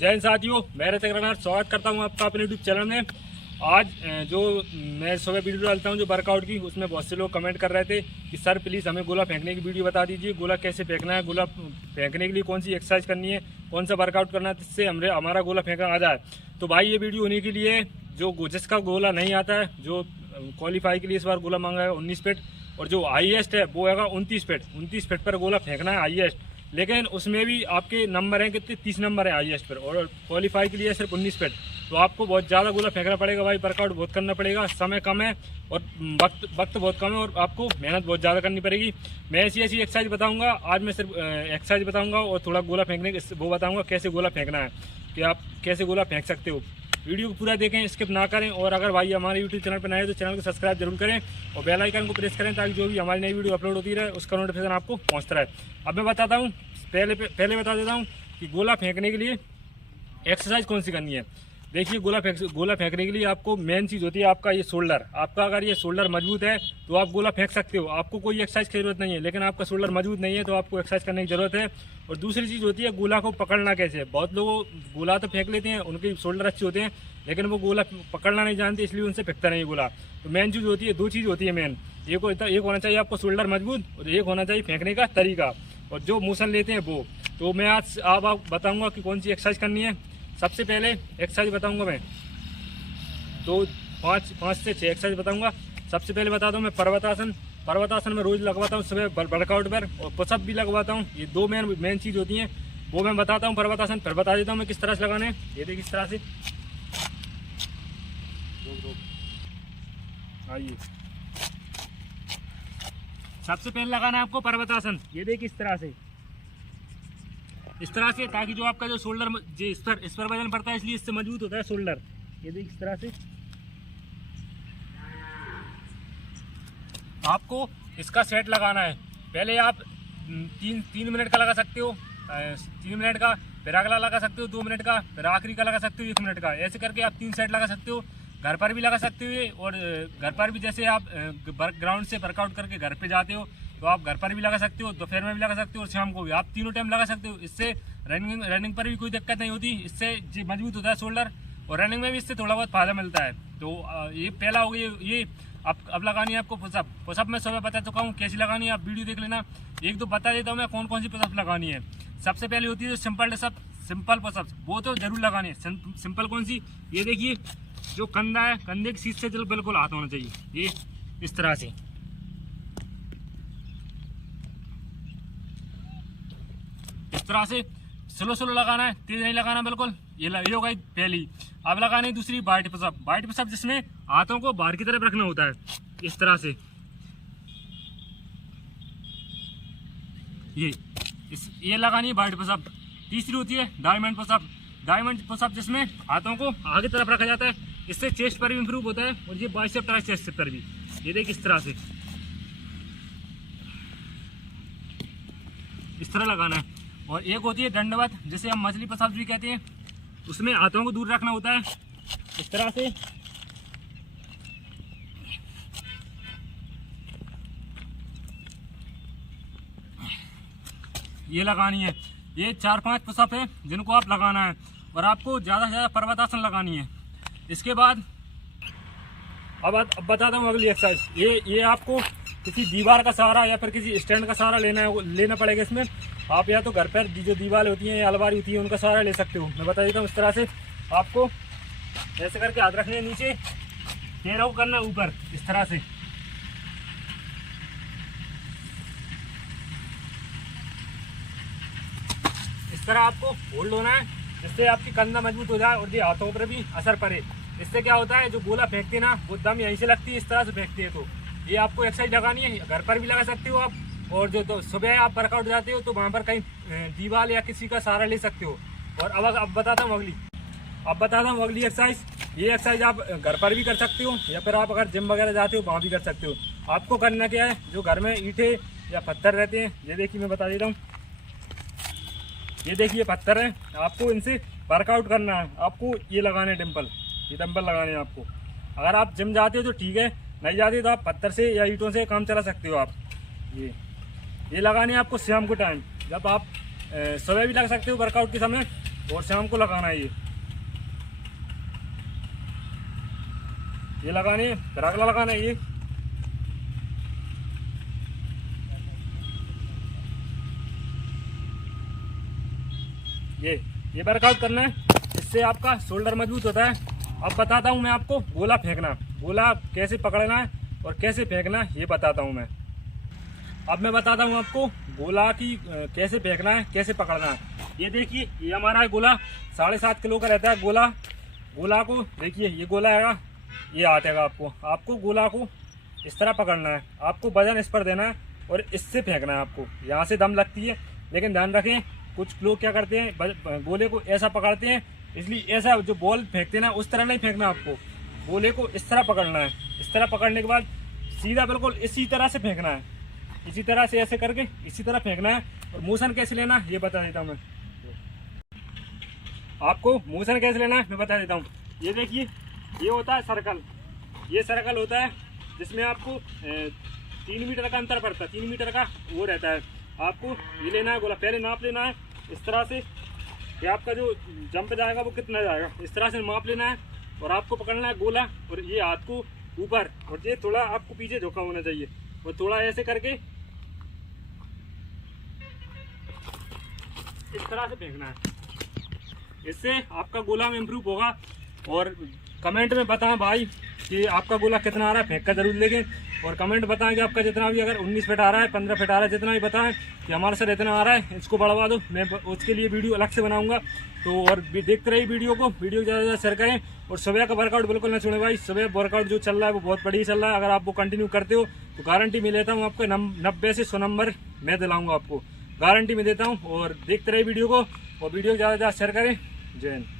जय हिंद साथियों, मैं ऋतिक रनार स्वागत करता हूं आपका अपने यूट्यूब चैनल में। आज जो मैं सुबह वीडियो डालता हूं जो वर्कआउट की, उसमें बहुत से लोग कमेंट कर रहे थे कि सर प्लीज़ हमें गोला फेंकने की वीडियो बता दीजिए। गोला कैसे फेंकना है, गोला फेंकने के लिए कौन सी एक्सरसाइज करनी है, कौन सा वर्कआउट करना है जिससे हमारा गोला फेंका आ जाए। तो भाई ये वीडियो उन्हीं के लिए जो जिसका गोला नहीं आता है, जो क्वालिफाई के लिए इस बार गोला मांगा है 19 फीट, और जो हाईएस्ट है वो है 29 फीट। 29 फीट पर गोला फेंकना है हाईएस्ट, लेकिन उसमें भी आपके नंबर हैं कितने, 30 नंबर है हाईएस्ट पर, और क्वालिफाई के लिए सिर्फ 19 फीट। तो आपको बहुत ज़्यादा गोला फेंकना पड़ेगा भाई, वर्कआउट बहुत करना पड़ेगा, समय कम है और वक्त बहुत कम है, और आपको मेहनत बहुत ज़्यादा करनी पड़ेगी। मैं ऐसी एक्सरसाइज बताऊंगा आज, मैं सिर्फ एक्सरसाइज बताऊंगा और थोड़ा गोला फेंकने के वो बताऊंगा कैसे गोला फेंकना है, कि आप कैसे गोला फेंक सकते हो। वीडियो को पूरा देखें, स्किप ना करें, और अगर भाई हमारे यूट्यूब चैनल पर नए तो चैनल को सब्सक्राइब जरूर करें और बेल आइकन को प्रेस करें, ताकि जो भी हमारी नई वीडियो अपलोड होती रहे उसका नोटिफिकेशन आपको पहुंचता रहे। अब मैं बताता हूँ, पहले बता देता हूँ कि गोला फेंकने के लिए एक्सरसाइज कौन सी करनी है। देखिए, गोला फेंकने के लिए आपको मेन चीज़ होती है आपका ये शोल्डर। आपका अगर ये शोल्डर मजबूत है तो आप गोला फेंक सकते हो, आपको कोई एक्सरसाइज की जरूरत नहीं है। लेकिन आपका शोल्डर मजबूत नहीं है तो आपको एक्सरसाइज करने की जरूरत है। और दूसरी चीज़ होती है गोला को पकड़ना कैसे। बहुत लोग गोला तो फेंक लेते हैं, उनके शोल्डर अच्छे होते हैं, लेकिन वो गोला पकड़ना नहीं जानते, इसलिए उनसे फेंकता नहीं गोला। तो मेन चीज़ होती है, दो चीज़ होती है मेन, एक होना चाहिए आपको शोल्डर मजबूत, और एक होना चाहिए फेंकने का तरीका और जो मोशन लेते हैं वो। तो मैं आज आप बताऊंगा कि कौन सी एक्सरसाइज करनी है। सबसे पहले एक्सरसाइज बताऊंगा मैं, तो पाँच से 6 एक्सरसाइज बताऊंगा। सबसे पहले बता दूं मैं पर्वतासन में रोज लगवाता हूँ सुबह वर्कआउट पर, और पुशअप भी लगवाता हूँ। ये दो मेन चीज़ होती हैं, वो मैं बताता हूँ पर्वतासन। फिर बता देता हूँ मैं किस तरह से लगाने हैं। ये देखिए किस तरह से, आइए सबसे पहले लगाना है आपको पर्वतासन। ये देखिए इस तरह से, ताकि जो आपका जो शोल्डर इस पर वजन पड़ता है, इसलिए इससे मजबूत होता है शोल्डर। ये देखिए इस तरह से आपको इसका सेट लगाना है। पहले आप 3 मिनट का लगा सकते हो, 3 मिनट का, फिर अगला लगा सकते हो 2 मिनट का, फिर आखिरी का लगा सकते हो 1 मिनट का। ऐसे करके आप 3 सेट लगा सकते हो। घर पर भी लगा सकते हो, और घर पर भी जैसे आप ग्राउंड से वर्कआउट करके घर पे जाते हो तो आप घर पर भी लगा सकते हो, दोपहर में भी लगा सकते हो और शाम को भी। आप तीनों टाइम लगा सकते हो। इससे रनिंग पर भी कोई दिक्कत नहीं होती, इससे मजबूत होता है शोल्डर, और रनिंग में भी इससे थोड़ा बहुत फायदा मिलता है। तो ये पहला हो गया। ये अब लगानी है आपको पुशअप मैं सुबह बता चुका हूँ कैसी लगानी है, आप वीडियो देख लेना। एक दो बता देता हूँ मैं कौन कौन सी पुशअप लगानी है। सबसे पहले होती है जो सिंपल पुशअप, वो तो जरूर लगानी है। सिंपल कौन सी, ये देखिए, जो कंधा है, कंधे की सीट से बिल्कुल हाथ होना चाहिए, ये इस तरह से। इस तरह से स्लो लगाना है, तेज नहीं लगाना बिल्कुल। ये हो गई पहली। अब लगानी दूसरी वाइट पुशअप, जिसमें हाथों को बाहर की तरफ रखना होता है, इस तरह से। ये लगानी है वाइट पुशअप। तीसरी होती है डायमंड पुशअप, जिसमें हाथों को आगे तरफ रखा जाता है। इससे चेस्ट पर भी इंप्रूव होता है, और ये बाइसेप ट्राइसेप पर भी। ये देखिए इस तरह से, इस तरह लगाना है। और एक होती है दंडवत, जिसे हम मछली पुशअप भी कहते हैं, उसमें हाथों को दूर रखना होता है, इस तरह से। ये लगानी है। ये 4-5 पुशअप है जिनको आप लगाना है, और आपको ज़्यादा से ज़्यादा पर्वतासन लगानी है। इसके बाद अब बताता हूँ अगली एक्सरसाइज। ये आपको किसी दीवार का सहारा या फिर किसी स्टैंड का सहारा लेना पड़ेगा। इसमें आप या तो घर पर जो दीवार होती है या अलमारी होती है, उनका सहारा ले सकते हो। मैं बता देता हूँ। इस तरह से आपको ऐसे करके हाथ रखने नीचे, पैरों को करना ऊपर, इस तरह से। इस तरह आपको होल्ड होना है, जिससे आपकी कंधा मजबूत हो जाए और ये हाथों पर भी असर पड़े। इससे क्या होता है, जो गोला फेंकते हैं ना, वो दम यहीं से लगती है, इस तरह से फेंकते हैं। तो ये आपको एक्सरसाइज लगानी है, घर पर भी लगा सकते हो आप। और जो तो सुबह आप वर्कआउट जाते हो तो वहाँ पर कहीं दीवार या किसी का सहारा ले सकते हो। और अब बताता हूँ अगली एक्सरसाइज। ये एक्सरसाइज आप घर पर भी कर सकते हो, या फिर आप अगर जिम वगैरह जाते हो वहाँ भी कर सकते हो। आपको करना क्या है, जो घर में ईंटें या पत्थर रहते हैं, ये देखिए मैं बता देता हूँ। ये देखिए पत्थर है, आपको इनसे वर्कआउट करना है। आपको ये लगाने डंबल लगाने हैं आपको। अगर आप जिम जाते हो तो ठीक है, नहीं जाते तो आप पत्थर से या ईंटों से काम चला सकते हो आप। ये लगाने हैं आपको शाम को टाइम, जब आप सुबह भी लग सकते हो वर्कआउट के समय, और शाम को लगाना है ये लगाने है, फिर अगला लगाना है ये वर्कआउट करना है। इससे आपका शोल्डर मजबूत होता है। अब बताता हूँ मैं आपको गोला फेंकना, गोला कैसे पकड़ना है और कैसे फेंकना है ये बताता हूँ मैं। अब मैं बताता हूँ आपको गोला की कैसे फेंकना है, कैसे पकड़ना है। ये देखिए, ये हमारा गोला 7.5 किलो का रहता है। गोला को देखिए, ये गोला आएगा, ये आएगा। आपको गोला को इस तरह पकड़ना है, आपको वजन इस पर देना है और इससे फेंकना है। आपको यहाँ से दम लगती है, लेकिन ध्यान रखें कुछ लोग क्या करते हैं, गोले को ऐसा पकड़ते हैं, इसलिए ऐसा जो बॉल फेंकते हैं ना उस तरह नहीं फेंकना। आपको गोले को इस तरह पकड़ना है। इस तरह पकड़ने के बाद सीधा बिल्कुल इसी तरह से फेंकना है, इसी तरह से ऐसे करके इसी तरह फेंकना है। और मोशन कैसे लेना है ये बता देता हूँ मैं आपको। मोशन कैसे लेना है मैं बता देता हूँ। ये देखिए, ये होता है सर्कल, ये सर्कल होता है जिसमें आपको 3 मीटर का अंतर पड़ता है, 3 मीटर का वो रहता है। आपको ये लेना है गोला, पहले नाप लेना है इस तरह से कि आपका जो जंप जाएगा वो कितना जाएगा, इस तरह से माप लेना है। और आपको पकड़ना है गोला और ये हाथ को ऊपर, और ये थोड़ा आपको पीछे झुका होना चाहिए और थोड़ा ऐसे करके इस तरह से फेंकना है। इससे आपका गोला में इम्प्रूव होगा। और कमेंट में बताएं भाई कि आपका गोला कितना आ रहा है, फेंक कर जरूर लेंगे। और कमेंट बताएं कि आपका जितना भी, अगर 19 फीट आ रहा है, 15 फीट आ रहा है, जितना भी बताएं कि हमारे सर इतना आ रहा है, इसको बढ़वा दो, मैं उसके लिए वीडियो अलग से बनाऊंगा। तो और भी देखते रहिए वीडियो को ज़्यादा से ज़्यादा शेयर करें। और सुबह का वर्कआउट बिल्कुल ना छोड़ें भाई, सुबह वर्कआउट जो चल रहा है वो बहुत बढ़िया चल रहा है। अगर आप वो कंटिन्यू करते हो तो गारंटी में लेता हूँ आपको 90 से 100 नंबर मैं दिलाऊंगा, आपको गारंटी में देता हूँ। और देखते रहिए वीडियो को, और वीडियो ज़्यादा से ज़्यादा शेयर करें। जय हिंद।